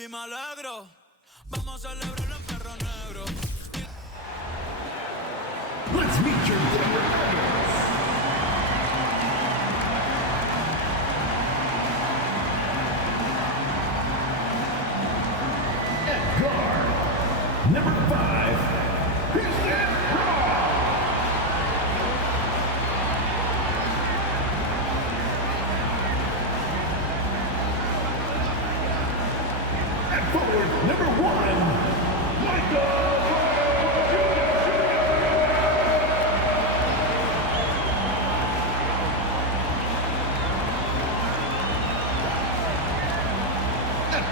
baby, me alegro. Vamos a celebrarlo en perro negro. Let's meet your Denver Nuggets. At guard, number 5, Houston Rock. At forward, number 1, Michael.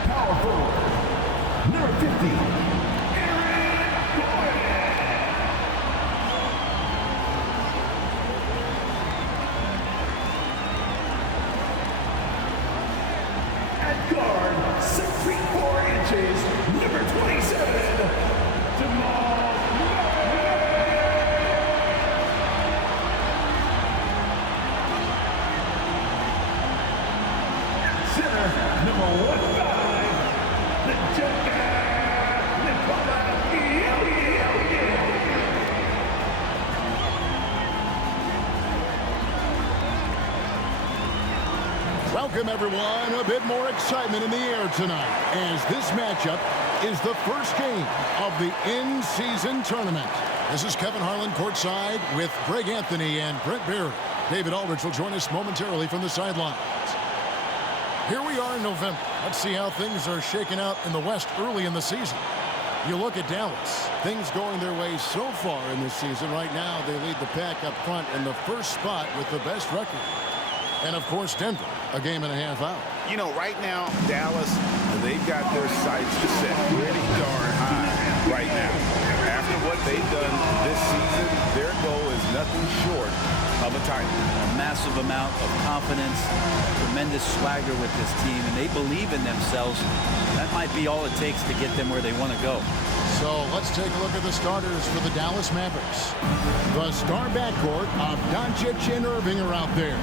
Power forward, number 50, Aaron Gordon. At guard, 6 feet 4 inches, number 27, Jamal Murray. At center, number 1. Welcome, everyone. A bit more excitement in the air tonight as this matchup is the first game of the in-season tournament. This is Kevin Harlan courtside with Greg Anthony and Brent Barry. David Aldridge will join us momentarily from the sidelines. Here we are in November. Let's see how things are shaking out in the West early in the season. You look at Dallas. Things going their way so far in this season. Right now, they lead the pack up front in the first spot with the best record. And, of course, Denver, a game and a half out. You know, right now, Dallas, they've got their sights set pretty darn high right now. After what they've done this season, their goal is nothing short of a title. A massive amount of confidence, tremendous swagger with this team, and they believe in themselves. That might be all it takes to get them where they want to go. So let's take a look at the starters for the Dallas Mavericks. The star backcourt of Doncic and Irving are out there.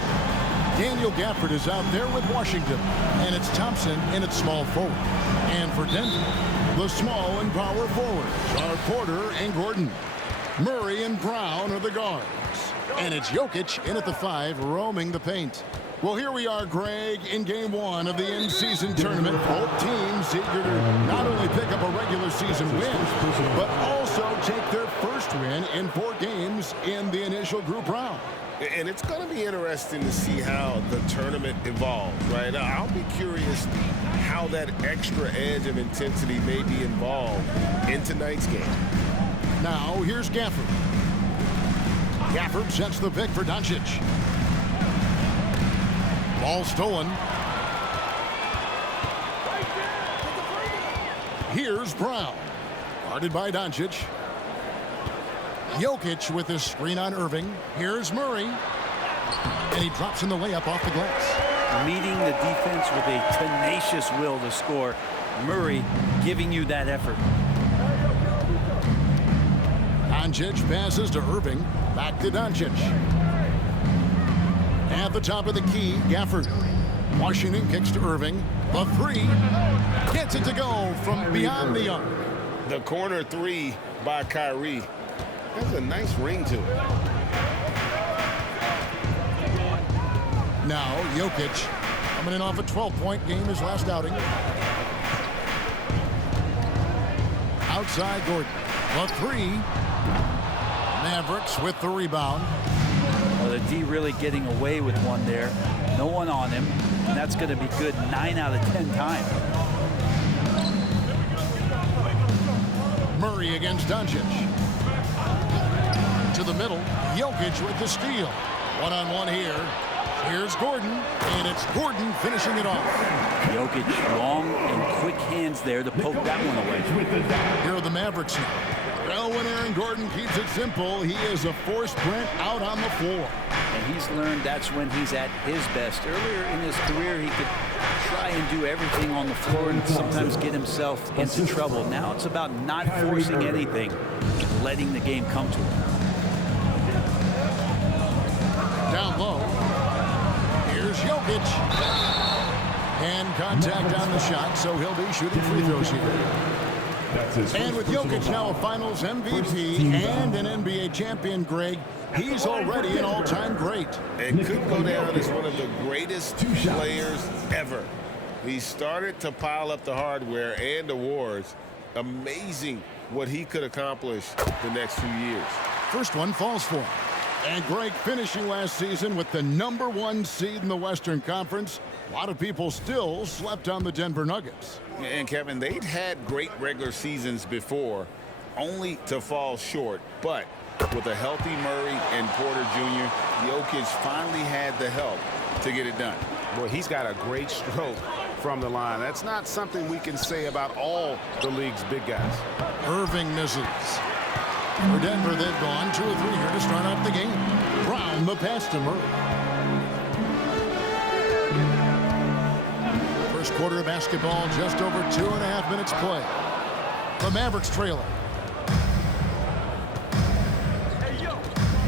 Daniel Gafford is out there with Washington, and it's Thompson in its small forward. And for Denver, the small and power forwards are Porter and Gordon. Murray and Brown are the guards. And it's Jokic in at the 5, roaming the paint. Well, here we are, Greg, in game 1 of the in-season tournament. Both teams eager to not only pick up a regular season win, but also take their first win in 4 games in the initial group round. And it's going to be interesting to see how the tournament evolves, right? I'll be curious how that extra edge of intensity may be involved in tonight's game. Now, here's Gafford. Gafford sets the pick for Doncic. Ball stolen. Here's Brown. Guarded by Doncic. Jokic with his screen on Irving. Here's Murray. And he drops in the layup off the glass. Meeting the defense with a tenacious will to score. Murray giving you that effort. Doncic passes to Irving. Back to Doncic. At the top of the key, Gafford. Washington kicks to Irving. The 3. Gets it to go from beyond the arc. The corner 3 by Kyrie. Has a nice ring to it. Now, Jokic coming in off a 12-point game his last outing. Outside Gordon. The 3. Mavericks with the rebound. Well, the D really getting away with one there. No one on him. And that's going to be good 9 out of 10 times. Murray against Doncic. To the middle. Jokic with the steal. One-on-one here. Here's Gordon. And it's Gordon finishing it off. Jokic long and quick hands there to poke that one away. Here are the Mavericks now. Well, when Aaron Gordon keeps it simple, he is a force Brent out on the floor. And he's learned that's when he's at his best. Earlier in his career, he could try and do everything on the floor and sometimes get himself into trouble. Now it's about not forcing anything and letting the game come to him. Down low. Here's Jokic. And contact on the shot, so he'll be shooting free throws here. And with Jokic now a Finals MVP and an NBA champion, Greg, he's already an all-time great. And could go down as one of the greatest players ever. He started to pile up the hardware and awards. Amazing what he could accomplish the next few years. First one falls for him. And Greg, finishing last season with the #1 seed in the Western Conference, a lot of people still slept on the Denver Nuggets. And Kevin, they'd had great regular seasons before, only to fall short. But with a healthy Murray and Porter Jr., Jokic finally had the help to get it done. Boy, he's got a great stroke from the line. That's not something we can say about all the league's big guys. Irving misses. For Denver, they've gone 2 of 3 here to start out the game. Brown the pass to Murray. First quarter of basketball, just over 2.5 minutes play. The Mavericks trailer.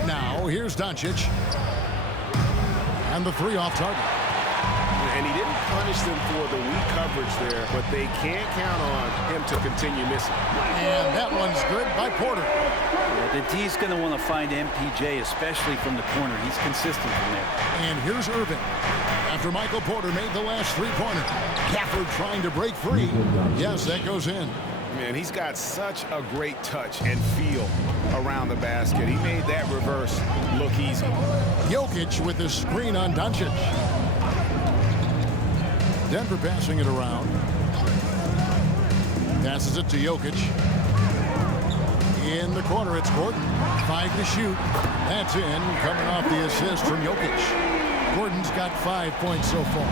Now, here's Doncic. And the 3 off target. And he didn't punish them for the weak coverage there, but they can't count on him to continue missing. And that one's good by Porter. Yeah, the D's going to want to find MPJ, especially from the corner. He's consistent from there. And here's Irving. After Michael Porter made the last 3-pointer. Gafford trying to break free. Yes, that goes in. Man, he's got such a great touch and feel around the basket. He made that reverse look easy. Jokic with the screen on Doncic. Denver passing it around. Passes it to Jokic. In the corner, it's Gordon. 5 to shoot. That's in, coming off the assist from Jokic. Gordon's got 5 points so far.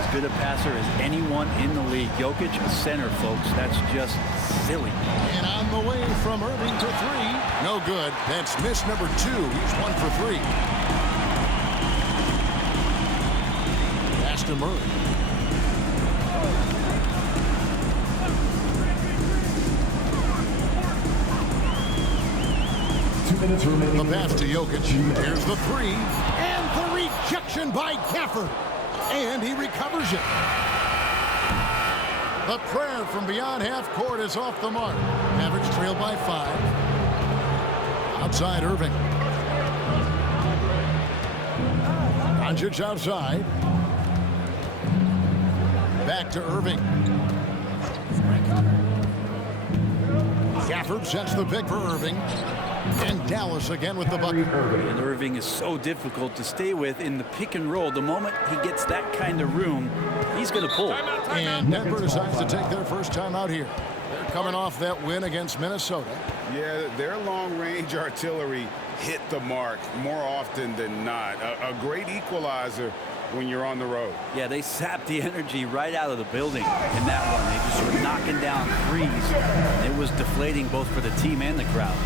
As good a passer as anyone in the league. Jokic, a center, folks. That's just silly. And on the way from Irving to 3. No good. That's miss number 2. He's 1 for 3. Pass to Murray. The pass to Jokic. Here's the 3. And the rejection by Gafford. And he recovers it. The prayer from beyond half court is off the mark. Mavericks trail by 5. Outside Irving. Doncic outside. Back to Irving. Gafford sets the pick for Irving. And Dallas again with the bucket. And Irving is so difficult to stay with in the pick and roll. The moment he gets that kind of room, he's going to pull. And Denver decides to take their first time out here. They're coming off that win against Minnesota. Yeah, their long-range artillery hit the mark more often than not. A great equalizer when you're on the road. Yeah, they sapped the energy right out of the building in that one. They just were knocking down threes. It was deflating both for the team and the crowd.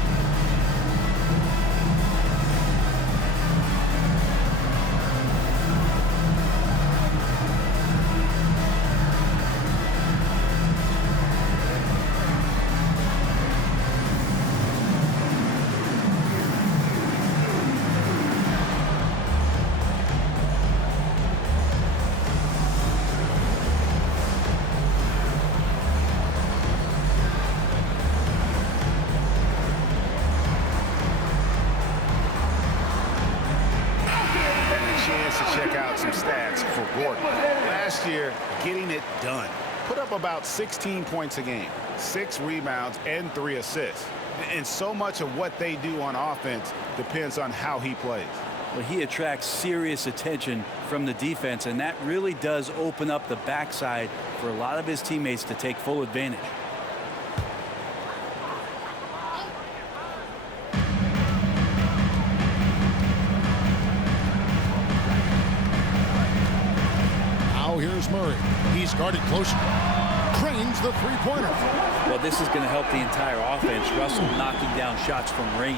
Getting it done. Put up about 16 points a game, 6 rebounds, and 3 assists. And so much of what they do on offense depends on how he plays. Well, he attracts serious attention from the defense, and that really does open up the backside for a lot of his teammates to take full advantage. Here's Murray. He's guarded close. Trains the 3-pointer. Well, this is going to help the entire offense. Russell knocking down shots from range.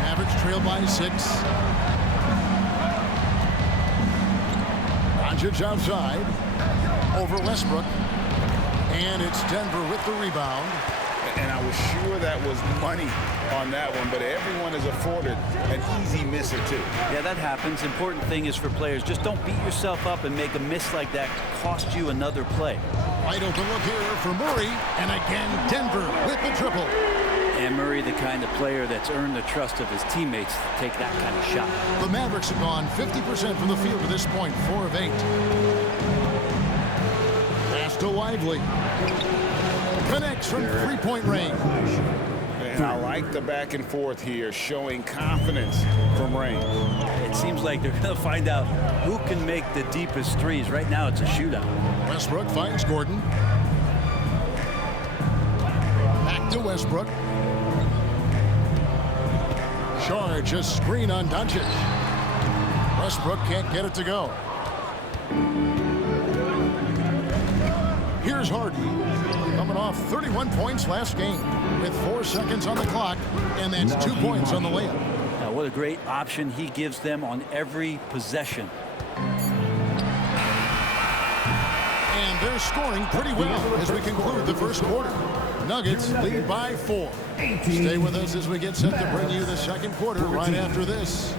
Mavericks trail by 6. Doncic outside. Over Westbrook. And it's Denver with the rebound. And I was sure that was money on that one, but everyone is afforded an easy miss or two. Yeah, that happens. Important thing is for players, just don't beat yourself up and make a miss like that cost you another play. Wide open look here for Murray, and again Denver with the triple. And Murray, the kind of player that's earned the trust of his teammates to take that kind of shot. The Mavericks have gone 50% from the field to this point, 4 of 8. Pass to Lively. Connects from three-point range. And I like the back and forth here, showing confidence from Rain. It seems like they're going to find out who can make the deepest threes. Right now, it's a shootout. Westbrook finds Gordon. Back to Westbrook. Charge a screen on Doncic. Westbrook can't get it to go. Here's Harden, coming off 31 points last game with 4 seconds on the clock, and that's 2 points on the layup. Now, what a great option he gives them on every possession. And they're scoring pretty well as we conclude the first quarter. Nuggets lead by 4. Stay with us as we get set to bring you the second quarter right after this.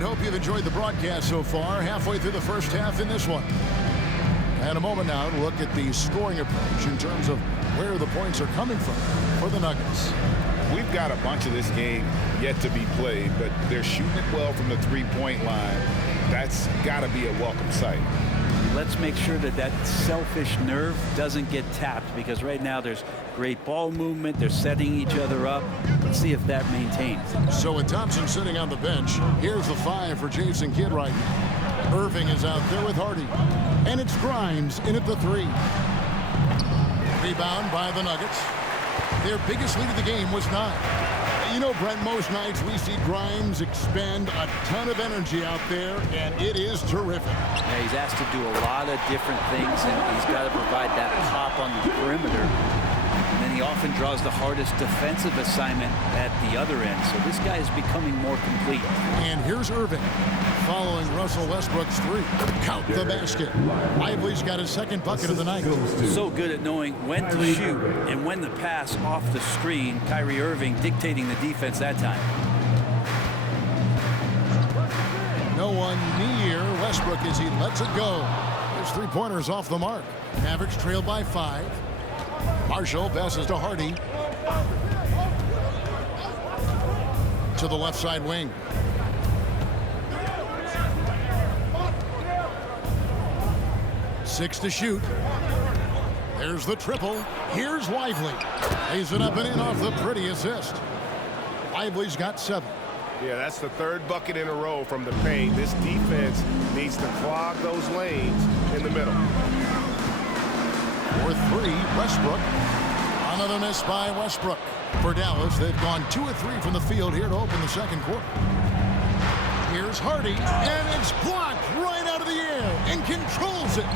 Hope you've enjoyed the broadcast so far. Halfway through the first half in this one. And a moment now to look at the scoring approach in terms of where the points are coming from for the Nuggets. We've got a bunch of this game yet to be played, but they're shooting it well from the three-point line. That's got to be a welcome sight. Let's make sure that that selfish nerve doesn't get tapped, because right now there's great ball movement. They're setting each other up. Let's see if that maintains. So with Thompson sitting on the bench, here's the 5 for Jason Kidd right now. Irving is out there with Hardy. And it's Grimes in at the 3. Rebound by the Nuggets. Their biggest lead of the game was 9. You know, Brent, most nights we see Grimes expend a ton of energy out there, and it is terrific. Yeah, he's asked to do a lot of different things, and he's got to provide that pop on the perimeter. And then he often draws the hardest defensive assignment at the other end. So this guy is becoming more complete. And here's Irving following Russell Westbrook's 3. Count the basket. Lively's got his second bucket of the night. So good at knowing when to shoot and when to pass off the screen. Kyrie Irving dictating the defense that time. No one near Westbrook as he lets it go. His three-pointers off the mark. Mavericks trail by 5. Marshall passes to Hardy. To the left side wing. Six to shoot. There's the triple. Here's Lively. Lays it up and in off the pretty assist. Lively's got 7. Yeah, that's the 3rd bucket in a row from the paint. This defense needs to clog those lanes in the middle. For 3, Westbrook. Another miss by Westbrook. For Dallas, they've gone 2 of 3 from the field here to open the second quarter. Here's Hardy, and it's blocked right out of the air and controls it.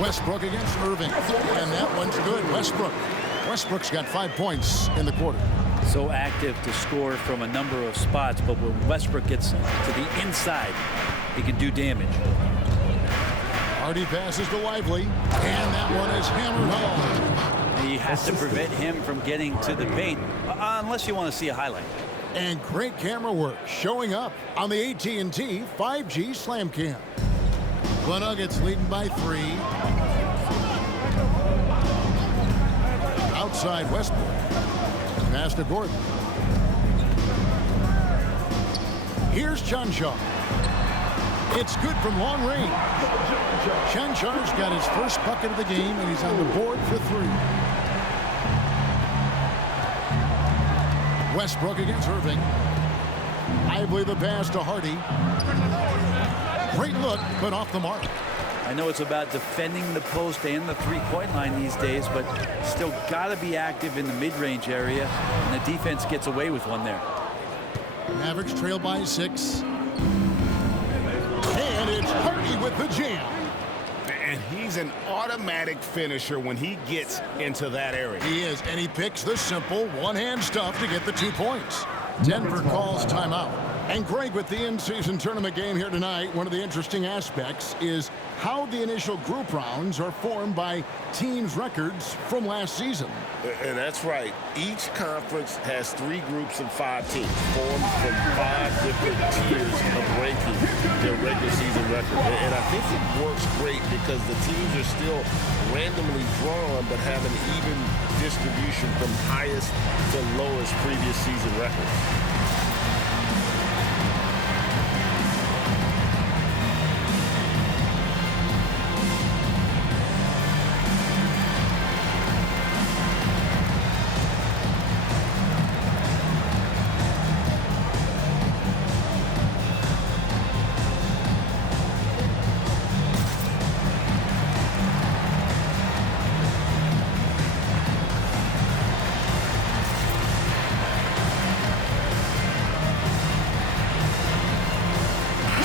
Westbrook against Irving, and that one's good. Westbrook's got 5 points in the quarter. So active to score from a number of spots, but when Westbrook gets to the inside, he can do damage. Hardy passes to Lively, and that one is hammered home. You have to prevent him from getting to the paint, unless you want to see a highlight. And great camera work showing up on the AT&T 5G Slam Cam. The Nuggets leading by 3. Outside Westbrook. Pass to Gordon. Here's Chanchar's. It's good from long range. Chanchar's got his first bucket of the game, and he's on the board for 3. Westbrook against Irving. Lively the pass to Hardy. Great look, but off the mark. I know it's about defending the post and the three-point line these days, but still got to be active in the mid-range area, and the defense gets away with one there. Mavericks trail by 6. And it's Hardy with the jam. And he's an automatic finisher when he gets into that area. He is, and he picks the simple one-hand stuff to get the 2 points. Denver calls timeout. And Greg, with the in-season tournament game here tonight, one of the interesting aspects is how the initial group rounds are formed by teams' records from last season. And that's right. Each conference has 3 groups of 5 teams formed from 5 different tiers of ranking their regular season record. And I think it works great because the teams are still randomly drawn but have an even distribution from highest to lowest previous season records.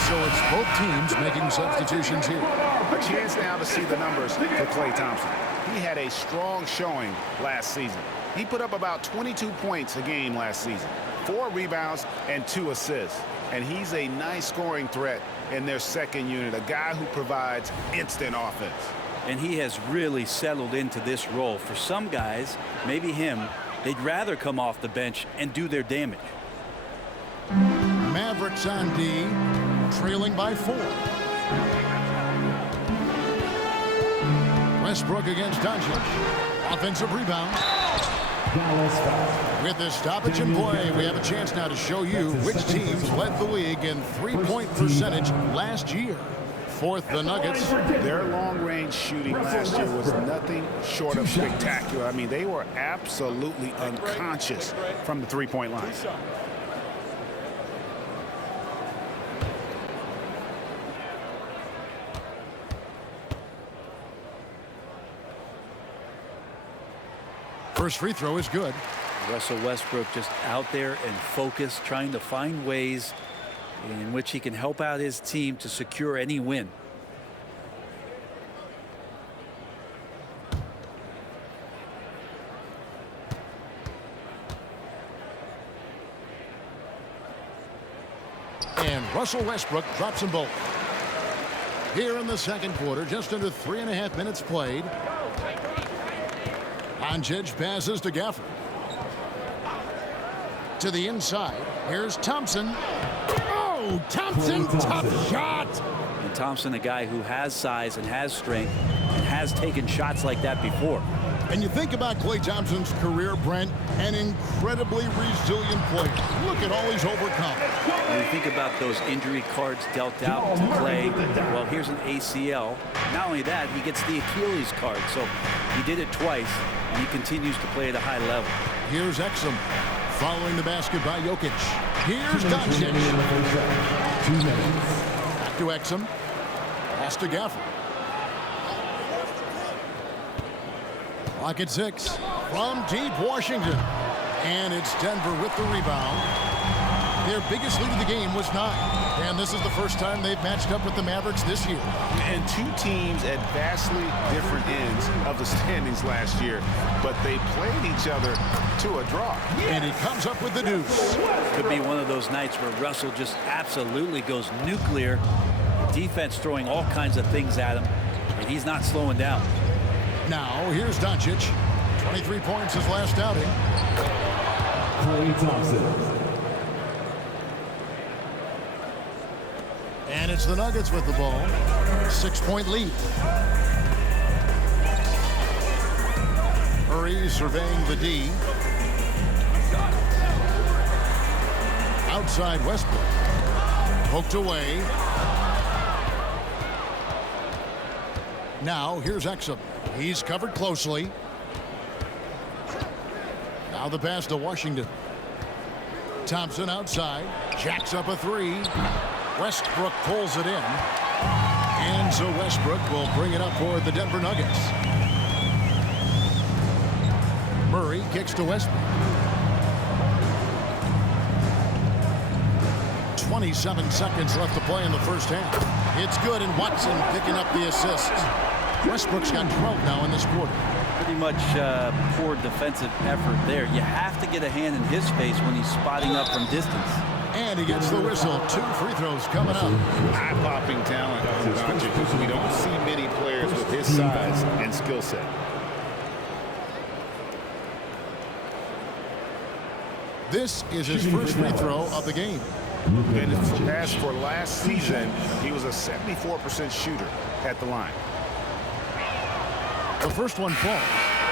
So it's both teams making substitutions here. A chance now to see the numbers for Klay Thompson. He had a strong showing last season. He put up about 22 points a game last season, 4 rebounds and 2 assists. And he's a nice scoring threat in their second unit, a guy who provides instant offense. And he has really settled into this role. For some guys, maybe him, they'd rather come off the bench and do their damage. Mavericks on D, trailing by 4. Westbrook against Doncic. Offensive rebound. With the stoppage in play, we have a chance now to show you which teams led the league in three-point percentage last year. Fourth, the Nuggets. Their long-range shooting last year was nothing short of spectacular. I mean, they were absolutely unconscious from the three-point line. First free throw is good. Russell Westbrook just out there and focused, trying to find ways in which he can help out his team to secure any win. And Russell Westbrook drops them both. Here in the second quarter, just under 3.5 minutes played. Doncic passes to Gafford. To the inside. Here's Thompson. Oh, Thompson, tough shot. And Thompson, a guy who has size and has strength and has taken shots like that before. And you think about Klay Thompson's career, Brent, an incredibly resilient player. Look at all he's overcome. When you think about those injury cards dealt out to Klay, well, here's an ACL. Not only that, he gets the Achilles card. So he did it twice, and he continues to play at a high level. Here's Exum following the basket by Jokic. Here's Doncic. Back to Exum. Pass to Gafford. Clock at 6 from deep Washington. And it's Denver with the rebound. Their biggest lead of the game was 9. And this is the first time they've matched up with the Mavericks this year. And 2 teams at vastly different ends of the standings last year, but they played each other to a draw. And he comes up with the deuce. Could be one of those nights where Russell just absolutely goes nuclear. Defense throwing all kinds of things at him, and he's not slowing down. Now, here's Doncic. 23 points his last outing. Klay Thompson. And it's the Nuggets with the ball. 6-point lead. Murray surveying the D. Outside Westbrook. Poked away. Now here's Exum. He's covered closely. Now the pass to Washington. Thompson outside. Jacks up a three. Westbrook pulls it in. And so Westbrook will bring it up for the Denver Nuggets. Murray kicks to Westbrook. 27 seconds left to play in the first half. It's good, and Watson picking up the assist. Westbrook's got 12 now in this quarter. Pretty much poor defensive effort there. You have to get a hand in his face when he's spotting up from distance. And he gets the whistle. 2 free throws coming up. Eye-popping talent from Doncic. We don't see many players with his size and skill set. This is his first free throw of the game. And as for last season, he was a 74% shooter at the line. The first one falls.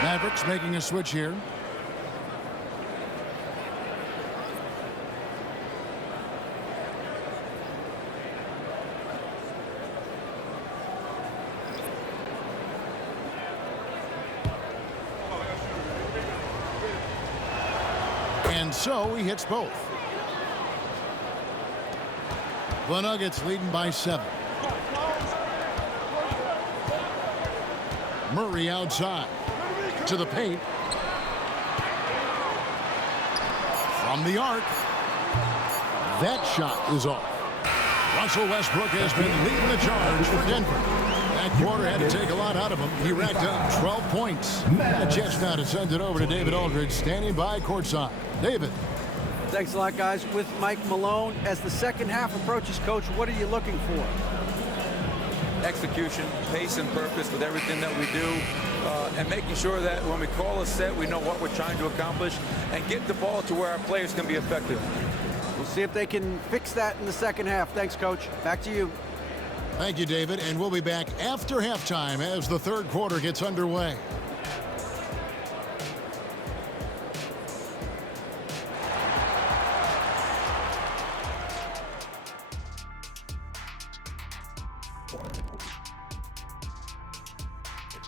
Mavericks making a switch here. And so he hits both. The Nuggets leading by 7. Murray outside to the paint. From the arc. That shot is off. Russell Westbrook has been leading the charge for Denver. That quarter had to take a lot out of him. He racked up 12 points. A chance now to send it over to David Aldridge, standing by courtside. David. Thanks a lot, guys. With Mike Malone, as the second half approaches, Coach, what are you looking for? Execution, pace, and purpose with everything that we do, and making sure that when we call a set, we know what we're trying to accomplish and get the ball to where our players can be effective. We'll see if they can fix that in the second half. Thanks, Coach. Back to you. Thank you, David, and we'll be back after halftime as the third quarter gets underway.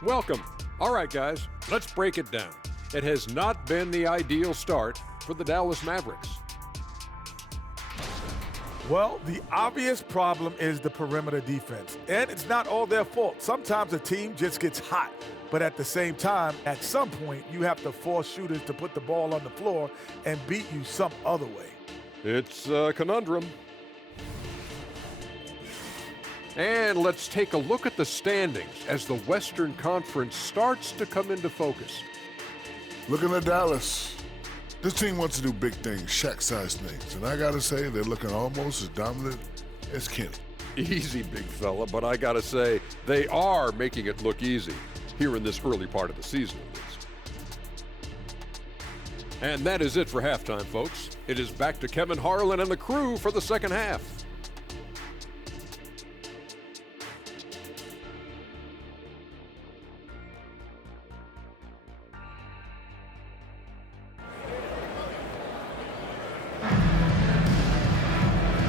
Welcome. All right, guys, let's break it down. It has not been the ideal start for the Dallas Mavericks. Well, the obvious problem is the perimeter defense, and it's not all their fault. Sometimes a team just gets hot, but at the same time, at some point, you have to force shooters to put the ball on the floor and beat you some other way. It's a conundrum. And let's take a look at the standings as the Western Conference starts to come into focus. Looking at Dallas, this team wants to do big things, Shaq-sized things, and I gotta say they're looking almost as dominant as Kenny. Easy, big fella, but I gotta say they are making it look easy here in this early part of the season, at least. And that is it for halftime, folks. It is back to Kevin Harlan and the crew for the second half.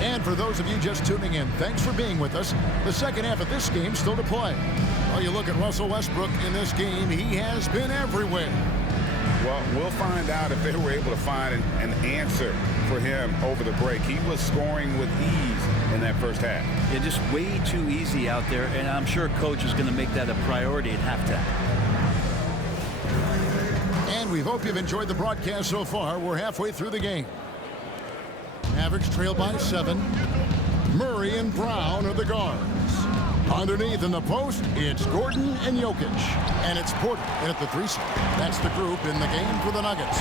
And for those of you just tuning in, thanks for being with us. The second half of this game still to play. Well, you look at Russell Westbrook in this game, he has been everywhere. Well, we'll find out if they were able to find an answer for him over the break. He was scoring with ease in that first half. Yeah, just way too easy out there, and I'm sure Coach is going to make that a priority at halftime. And we hope you've enjoyed the broadcast so far. We're halfway through the game. Mavericks trail by 7. Murray and Brown are the guards. Underneath in the post, it's Gordon and Jokic. And it's Porter at the 3-spot. That's the group in the game for the Nuggets.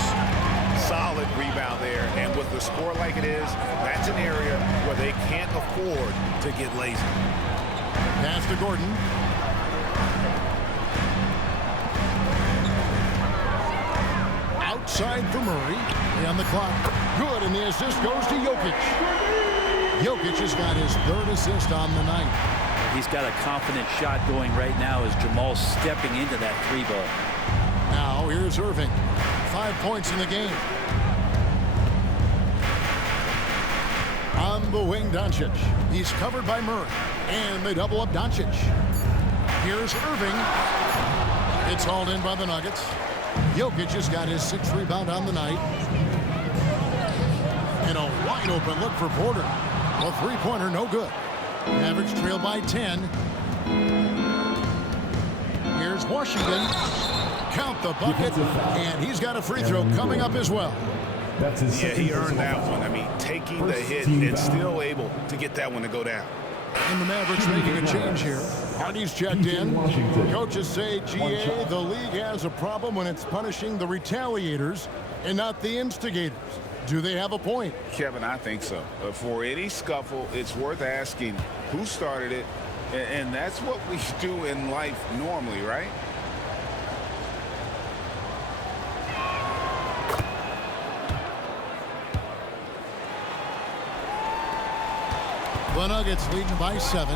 Solid rebound there. And with the score like it is, that's an area where they can't afford to get lazy. Pass to Gordon. Outside for Murray. On the clock. Good, and the assist goes to Jokic. Jokic has got his third assist on the night. He's got a confident shot going right now as Jamal's stepping into that 3-ball. Now here's Irving. 5 points in the game. On the wing, Doncic. He's covered by Murray. And they double up Doncic. Here's Irving. It's hauled in by the Nuggets. Jokic has got his 6th rebound on the night. And a wide open look for Porter. A three-pointer, no good. Mavericks trail by 10. Here's Washington. Count the bucket, and he's got a free throw coming up as well. That's his Yeah, he earned that foul. one. I mean, taking the First hit team and foul. still able to get that one to go down. And the Mavericks making a change here. Hardy's checked in. Coaches say, GA, the league has a problem when it's punishing the retaliators and not the instigators. Do they have a point? Kevin, I think so. For any scuffle, it's worth asking who started it, and that's what we do in life normally, right? The Nuggets leading by 7.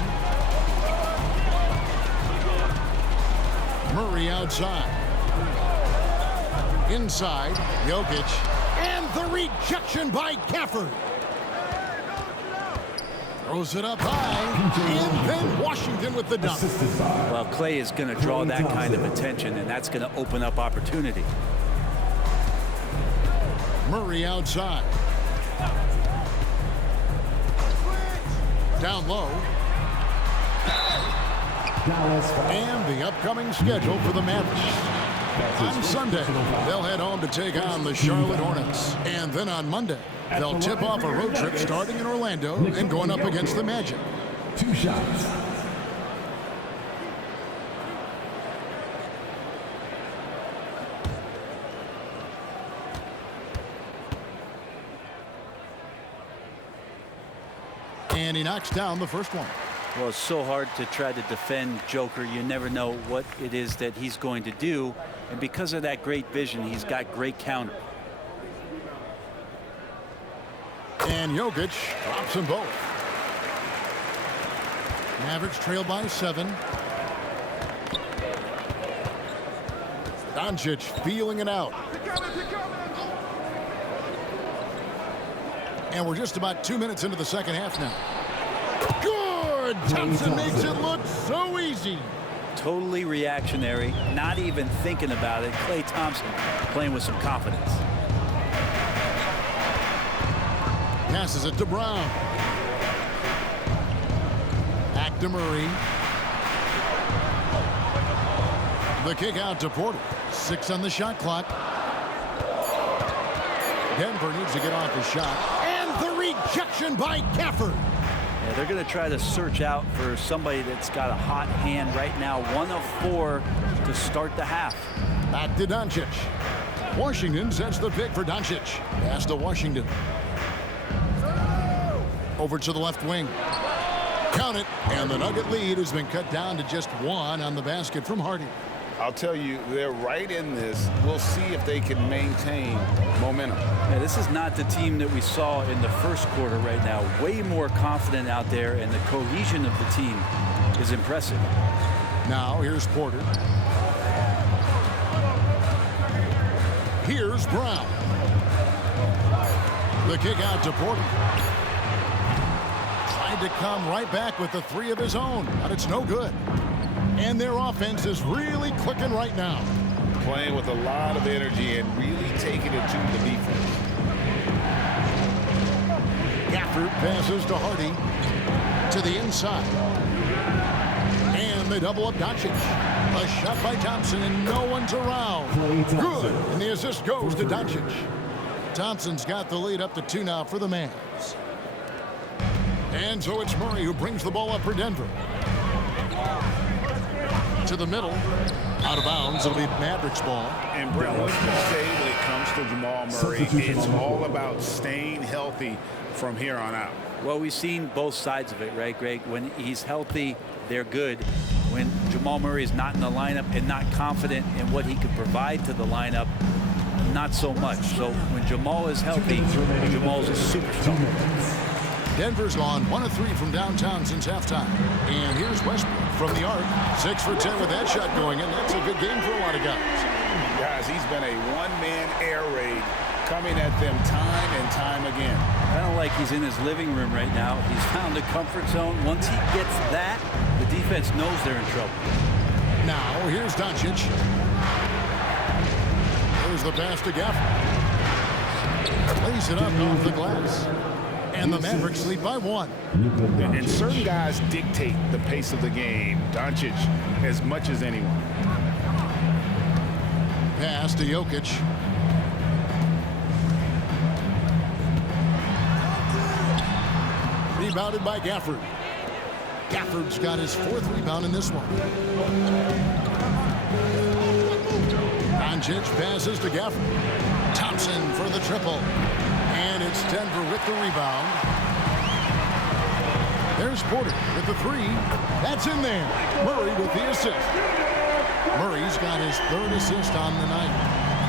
Murray outside. Inside, Jokic. And the rejection by Gafford. Throws it up high. And then Washington with the dunk. Well, Clay is going to draw that kind of attention, and that's going to open up opportunity. Murray outside. Down low. And the upcoming schedule for the Mavericks. On Sunday, they'll head home to take on the Charlotte Hornets. And then on Monday, they'll tip off a road trip starting in Orlando and going up against the Magic. 2 shots. And he knocks down the first one. Well, it's so hard to try to defend Joker. You never know what it is that he's going to do. And because of that great vision, he's got great counter. And Jokic drops them both. Mavericks trail by 7. Doncic feeling it out. And we're just about 2 minutes into the second half now. Good! Thompson makes it look so easy. Totally reactionary, not even thinking about it. Klay Thompson playing with some confidence. Passes it to Brown. Back to Murray. The kick out to Porter. 6 on the shot clock. Denver needs to get off the shot. And the rejection by Gafford. Yeah, they're going to try to search out for somebody that's got a hot hand right now. 1 of 4 to start the half. Back to Doncic. Washington sets the pick for Doncic. Pass to Washington. Over to the left wing. Count it. And the Nugget lead has been cut down to just 1 on the basket from Hardy. I'll tell you, they're right in this. We'll see if they can maintain momentum. Yeah, this is not the team that we saw in the first quarter right now. Way more confident out there, and the cohesion of the team is impressive. Now, here's Porter. Here's Brown. The kick out to Porter. Tried to come right back with the 3 of his own, but it's no good. And their offense is really clicking right now. Playing with a lot of energy and really taking it to the defense. Gafford passes to Hardy. To the inside. And they double up Doncic. A shot by Thompson and no one's around. Good. And the assist goes to Doncic. Thompson's got the lead up to 2 now for the Mavs. And so it's Murray who brings the ball up for Denver. To the middle. Out of bounds. It'll be Mavericks ball. And Brent, what can you say when it comes to Jamal Murray? It's all about staying healthy from here on out. Well, we've seen both sides of it, right, Greg? When he's healthy, they're good. When Jamal Murray is not in the lineup and not confident in what he can provide to the lineup, not so much. So when Jamal is healthy, Jamal's a superstar. Denver's gone 1 of 3 from downtown since halftime. And here's Westbrook from the arc. 6 for 10 with that shot going in. That's a good game for a lot of guys. Guys, he's been a one-man air raid coming at them time and time again. Kind of like he's in his living room right now. He's found a comfort zone. Once he gets that, the defense knows they're in trouble. Now, here's Doncic. There's the pass to Gafford. Lays it up off the glass. And the Mavericks lead by 1. And certain guys dictate the pace of the game. Doncic as much as anyone. Pass to Jokic. Rebounded by Gafford. Gafford's got his 4th rebound in this one. Doncic passes to Gafford. Thompson for the triple. And it's Denver with the rebound. There's Porter with the 3. That's in there. Murray with the assist. Murray's got his 3rd assist on the night.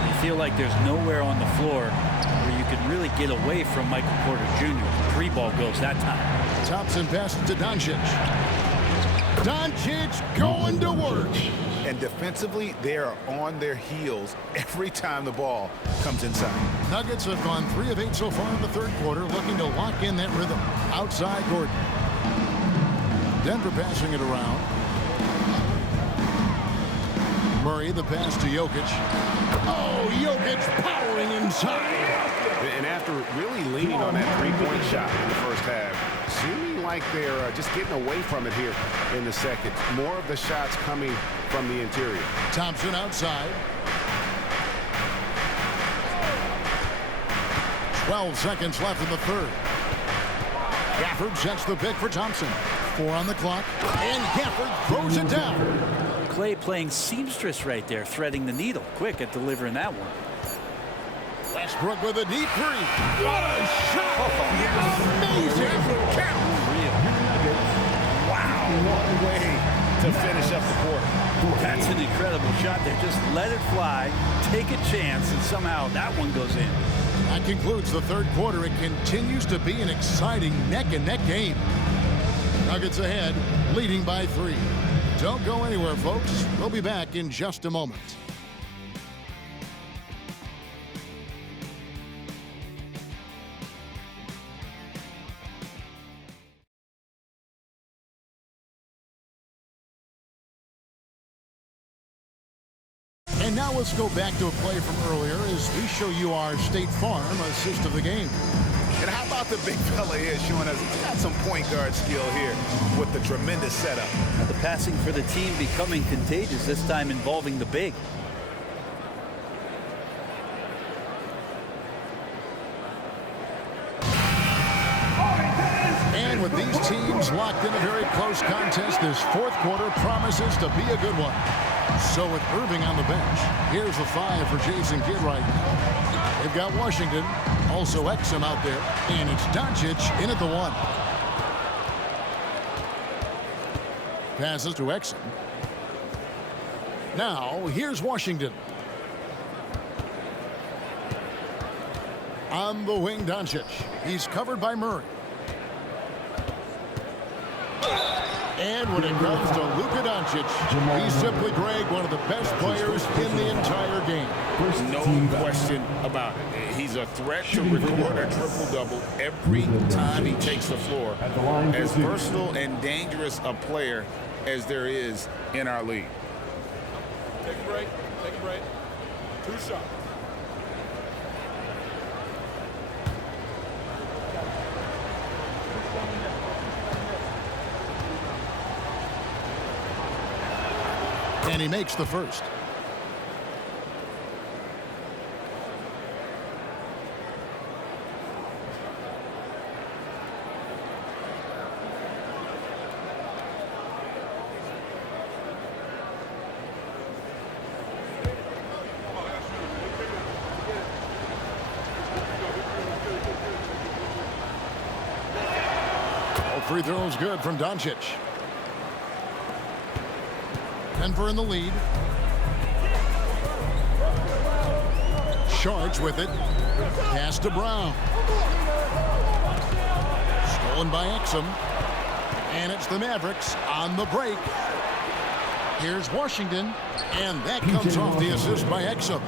You feel like there's nowhere on the floor where you can really get away from Michael Porter Jr. 3 ball goes that time. Thompson passes to Doncic. Doncic going to work. And defensively, they are on their heels every time the ball comes inside. Nuggets have gone 3 of 8 so far in the 3rd quarter, looking to lock in that rhythm. Outside Gordon. Denver passing it around. Murray, the pass to Jokic. Oh, Jokic powering inside. And after really leaning on that 3-point shot in the first half, seeming like they're just getting away from it here in the second. More of the shots coming from the interior. Thompson outside. 12 seconds left in the 3rd. Gafford sets the pick for Thompson. 4 on the clock. And Gafford throws it down. Clay playing seamstress right there, threading the needle. Quick at delivering that one. Westbrook with a deep 3. What a shot! Amazing! Wow, what a way to finish up the quarter. That's an incredible shot there. Just let it fly, take a chance, and somehow that one goes in. That concludes the 3rd quarter. It continues to be an exciting neck-and-neck game. Nuggets ahead, leading by 3. Don't go anywhere, folks. We'll be back in just a moment. And now let's go back to a play from earlier as we show you our State Farm assist of the game. And how about the big fella here showing us he's got some point guard skill here with the tremendous setup. The passing for the team becoming contagious, this time involving the big. And with these teams locked in a very close contest, this 4th quarter promises to be a good one. So with Irving on the bench, here's the 5 for Jason Kidd right now. They've got Washington, also Exum out there, and it's Doncic in at the 1. Passes to Exum. Now, here's Washington. On the wing, Doncic. He's covered by Murray. And when it comes to Luka Doncic, he's simply, Greg, one of the best players in the entire game. No question about it. He's a threat to record a triple-double every time he takes the floor. As versatile and dangerous a player as there is in our league. Take a break. Take a break. 2 shots. And he makes the first. All 3 throws good from Doncic. Denver in the lead. Sharks with it. Pass to Brown. Stolen by Exum. And it's the Mavericks on the break. Here's Washington. And that comes off the assist by Exum.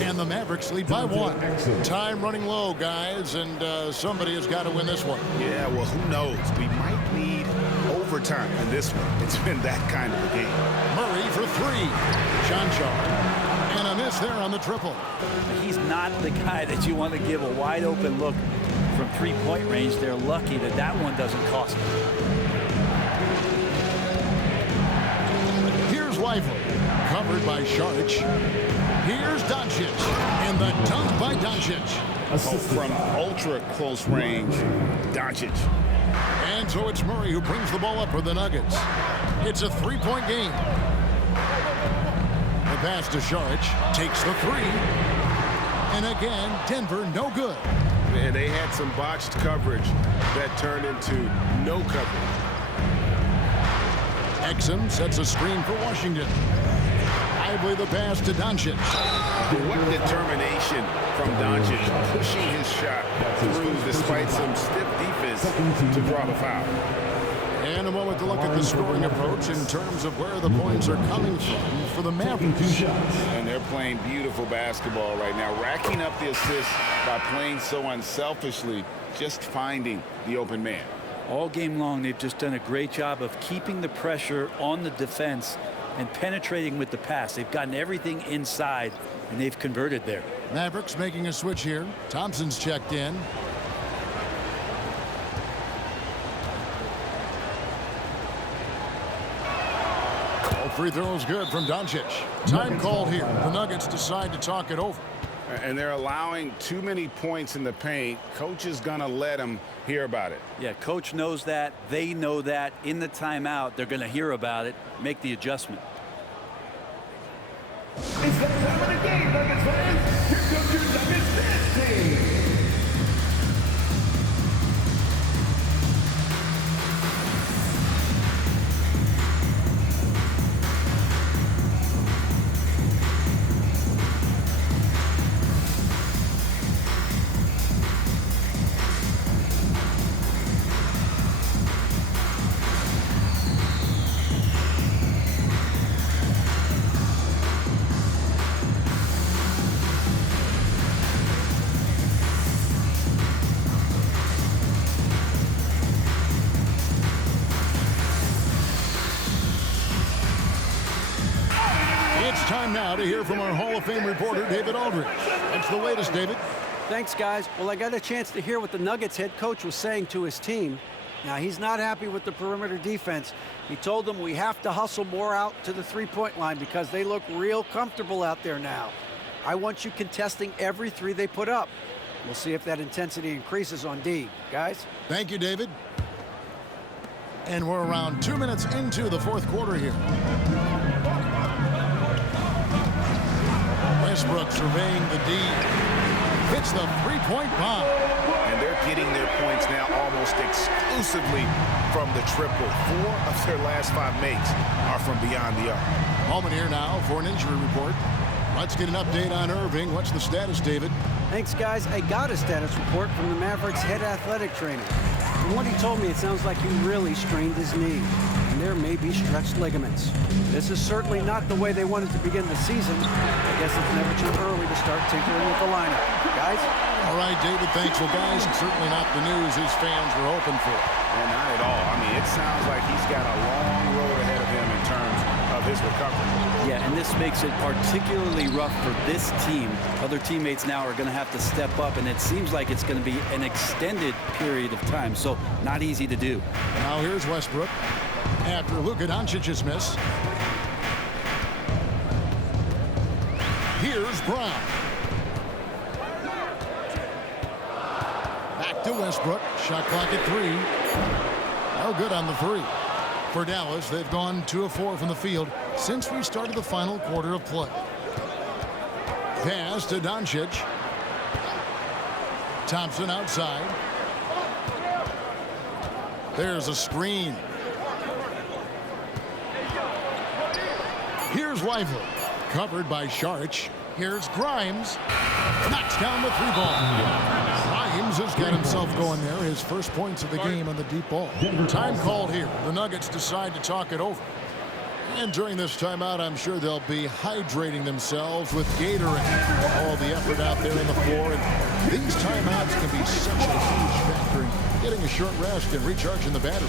And the Mavericks lead by 1. Time running low, guys, and somebody has got to win this one. Yeah, well, who knows? We might need overtime in this one. It's been that kind of a game. Murray for 3. John. And a miss there on the triple. He's not the guy that you want to give a wide open look from three-point range. They're lucky that that one doesn't cost them. Here's Lively, covered by Saric. Here's Doncic, and the dunk by Doncic. From ultra close range, Doncic. And so it's Murray who brings the ball up for the Nuggets. It's a three-point game. The pass to Saric, takes the three. And again, Denver no good. And they had some botched coverage that turned into no coverage. Exum sets a screen for Washington. Lively the pass to Doncic. What determination from Doncic, pushing his shot through despite some stiff defense to draw the foul. And a moment to look at the scoring approach in terms of where the points are coming from for the Mavericks. And they're playing beautiful basketball right now, racking up the assists by playing so unselfishly, just finding the open man. All game long, they've just done a great job of keeping the pressure on the defense and penetrating with the pass. They've gotten everything inside, and they've converted there. Mavericks making a switch here. Thompson's checked in. All free throws good from Doncic. Time called here. The Nuggets decide to talk it over. And they're allowing too many points in the paint. Coach is going to let them hear about it. Yeah, coach knows that. They know that. In the timeout, they're going to hear about it, make the adjustment. It's the time of the game, Nuggets fans. Here comes your Nuggets dance team. Time now to hear from our Hall of Fame reporter, David Aldridge. What's the latest, David? Thanks, guys. Well, I got a chance to hear what the Nuggets head coach was saying to his team. Now, he's not happy with the perimeter defense. He told them we have to hustle more out to the three-point line because they look real comfortable out there now. I want you contesting every three they put up. We'll see if that intensity increases on D. Guys? Thank you, David. And we're around 2 minutes into the fourth quarter here. Westbrook surveying the D. Hits the three-point bomb. And they're getting their points now almost exclusively from the triple. 4 of their last 5 makes are from beyond the arc. Moment here now for an injury report. Let's get an update on Irving. What's the status, David? Thanks, guys. I got a status report from the Mavericks head athletic trainer. From what he told me, it sounds like he really strained his knee. And there may be stretched ligaments. This is certainly not the way they wanted to begin the season. I guess it's never too early to start tinkering with the lineup. Guys? All right, David, thanks. Well, guys, certainly not the news his fans were hoping for. And not at all. I mean, it sounds like he's got a long road ahead of him in terms of his recovery. Yeah, and this makes it particularly rough for this team. Other teammates now are going to have to step up, and it seems like it's going to be an extended period of time, so not easy to do. Now here's Westbrook after Luka Doncic's miss. Here's Brown. Back to Westbrook. Shot clock at 3. No good on the 3. For Dallas, they've gone 2 of 4 from the field since we started the final quarter of play. Pass to Doncic. Thompson outside. There's a screen. Here's Lively. Covered by Saric. Here's Grimes. Knocks down the 3-ball. Grimes has got himself going there. His first points of the game on the deep ball. Time called here. The Nuggets decide to talk it over. And during this timeout, I'm sure they'll be hydrating themselves with Gatorade. All the effort out there on the floor. And these timeouts can be such a huge factor in getting a short rest and recharging the battery.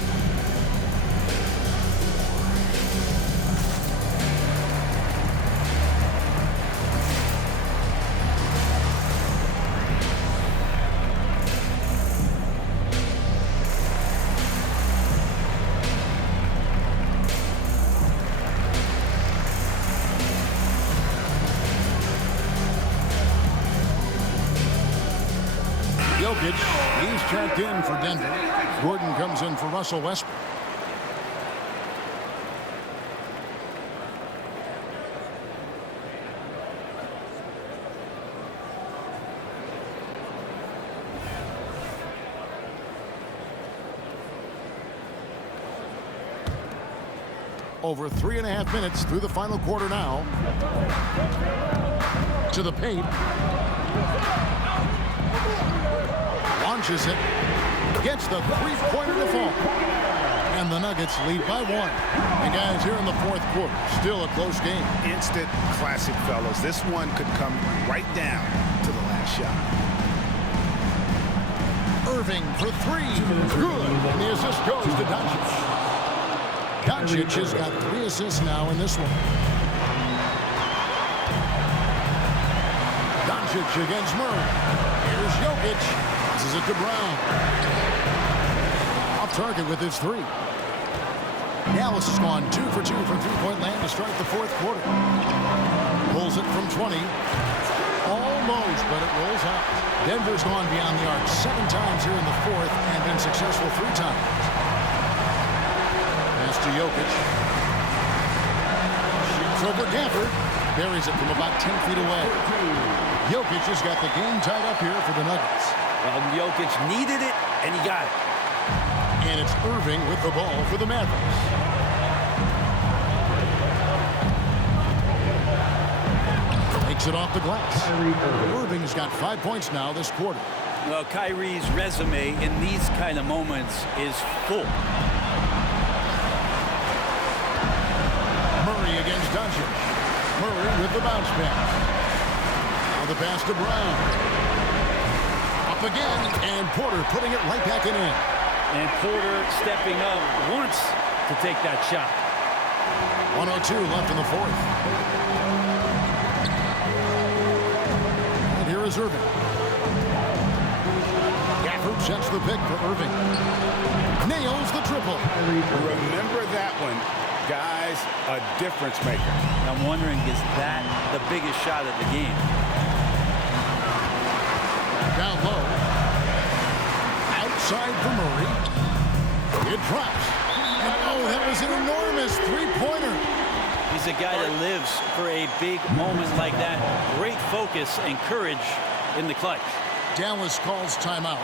Jokic, he's checked in for Denver. Gordon comes in for Russell Westbrook. Over 3.5 minutes through the final quarter now. To the paint. Launches it. Gets the three-pointer to fall. And the Nuggets lead by 1. And guys, here in the fourth quarter, still a close game. Instant classic, fellas. This one could come right down to the last shot. Irving for 3. Good. And the assist goes to Doncic. Doncic has got 3 assists now in this one. Doncic against Murray. Here's Jokic. This is it to Brown. Off target with his 3. Dallas has gone 2 for 2 from three-point land to start the fourth quarter. Pulls it from 20. Almost, but it rolls out. Denver's gone beyond the arc 7 times here in the fourth and been successful 3 times. Pass to Jokic. Shoots over Gafford. Buries it from about 10 feet away. Jokic has got the game tied up here for the Nuggets. Well, Jokic needed it, and he got it. And it's Irving with the ball for the Mavericks. Takes it off the glass. Irving's got 5 points now this quarter. Well, Kyrie's resume in these kind of moments is full. Murray against Doncic. Murray with the bounce pass. Now the pass to Brown. Up again, and Porter putting it right back in. And Porter stepping up once to take that shot. 1:02 left in the fourth. And here is Irving. Gafford sets the pick for Irving. Nails the triple. Remember that one. Guys, a difference maker. I'm wondering, is that the biggest shot of the game? Down low. Outside for Murray. It drops. And oh, that was an enormous three-pointer. He's a guy that lives for a big moment like that. Great focus and courage in the clutch. Dallas calls timeout.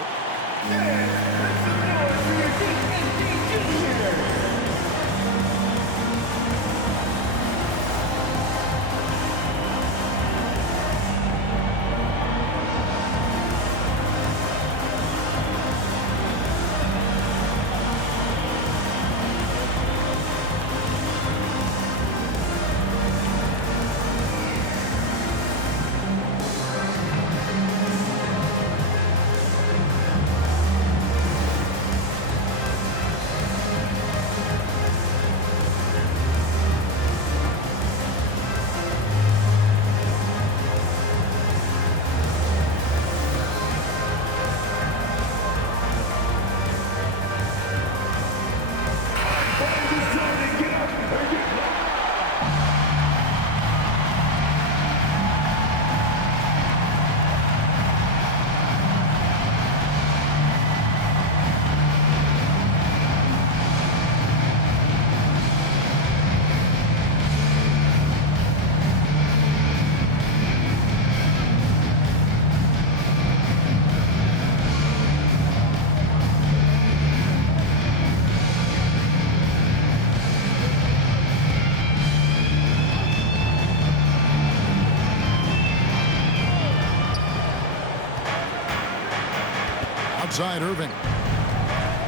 Outside Irving.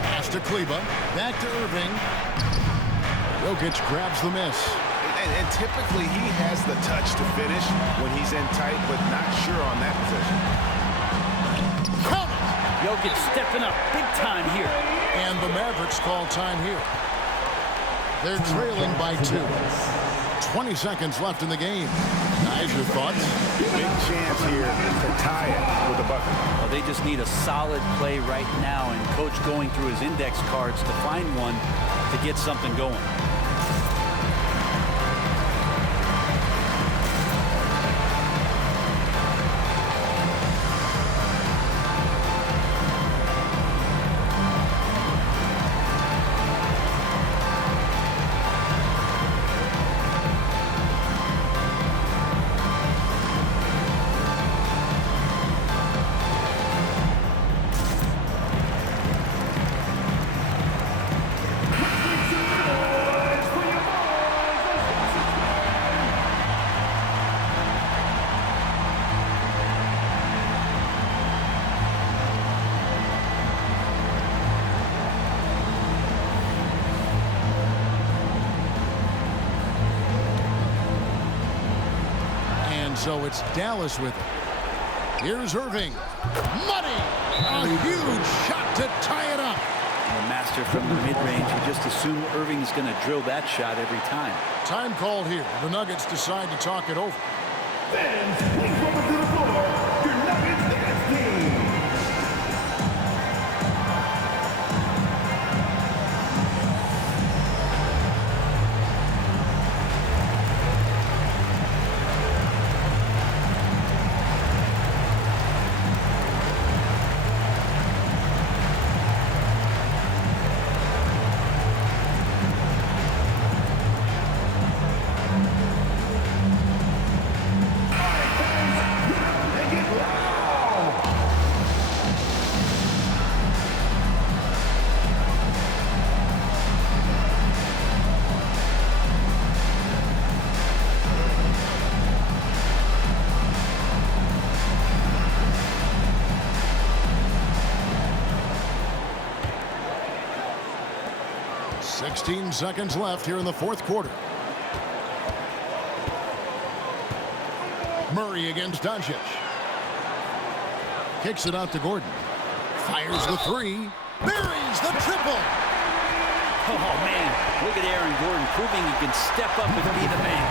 Pass to Kleba. Back to Irving. Jokic grabs the miss. And typically he has the touch to finish when he's in tight, but not sure on that position. Count it! Jokic stepping up big time here. And the Mavericks call time here. They're trailing by 2. 20 seconds left in the game. Guys, your thoughts? Big chance here to tie it with a bucket. Well, they just need a solid play right now, and Coach going through his index cards to find one to get something going. And so it's Dallas with it. Here's Irving. Money! A huge shot to tie it up. The master from the mid-range. You just assume Irving's going to drill that shot every time. Time called here. The Nuggets decide to talk it over. Fans, please welcome to the floor your Nuggets dance team. Seconds left here in the fourth quarter. Murray against Doncic. Kicks it out to Gordon. Fires the three. Buries the triple. Oh, man. Look at Aaron Gordon proving he can step up and be the man.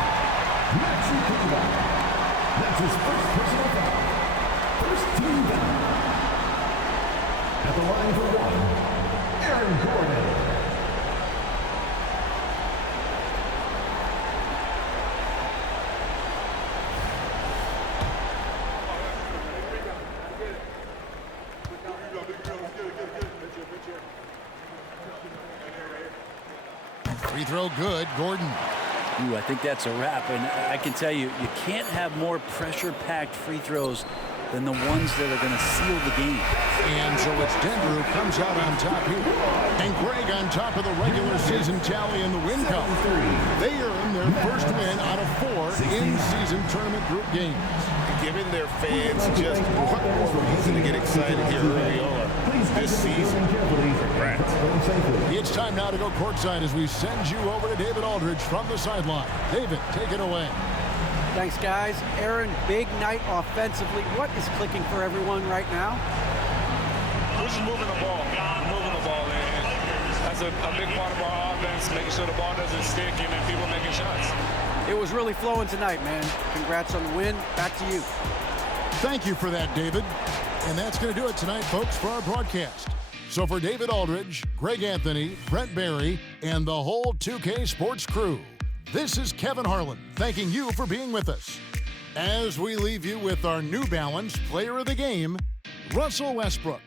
That's his first personal foul. First team foul. At the line for one, Aaron Gordon. Free throw good. Gordon. Ooh, I think that's a wrap. And I can tell you, you can't have more pressure-packed free throws than the ones that are going to seal the game. And so it's Denver who comes out on top here. And Greg on top of the regular season tally in the win column. They earn their first win out of 4 in-season tournament group games. Giving their fans just one more reason to get excited here early on this season. Congrats. It's time now to go courtside as we send you over to David Aldridge from the sideline. David, take it away. Thanks, guys. Aaron, big night offensively. What is clicking for everyone right now? We're just moving the ball. We're moving the ball. And that's a big part of our offense, making sure the ball doesn't stick and then people making shots. It was really flowing tonight, man. Congrats on the win. Back to you. Thank you for that, David. And that's going to do it tonight, folks, for our broadcast. So for David Aldridge, Greg Anthony, Brent Barry, and the whole 2K Sports crew, this is Kevin Harlan thanking you for being with us. As we leave you with our New Balance Player of the Game, Russell Westbrook.